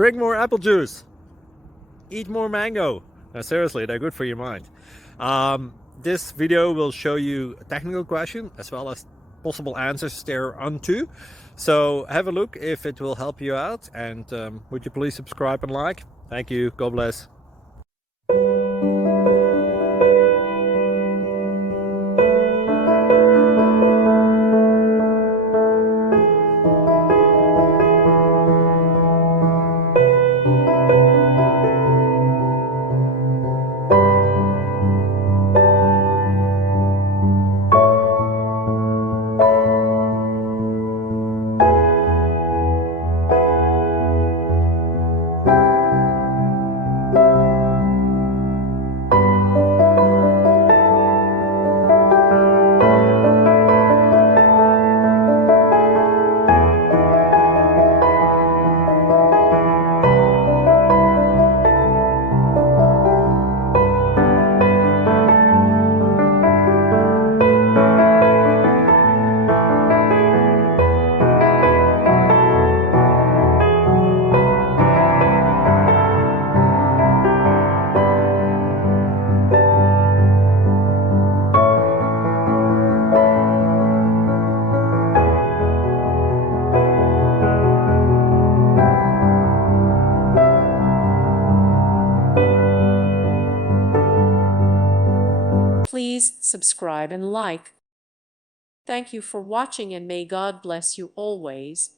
Drink more apple juice. Eat more mango. No, seriously, they're good for your mind. This video will show you a technical question as well as possible answers thereunto. So have a look if it will help you out, and would you please subscribe and like? Thank you. God bless. Please subscribe and like. Thank you for watching, and may God bless you always.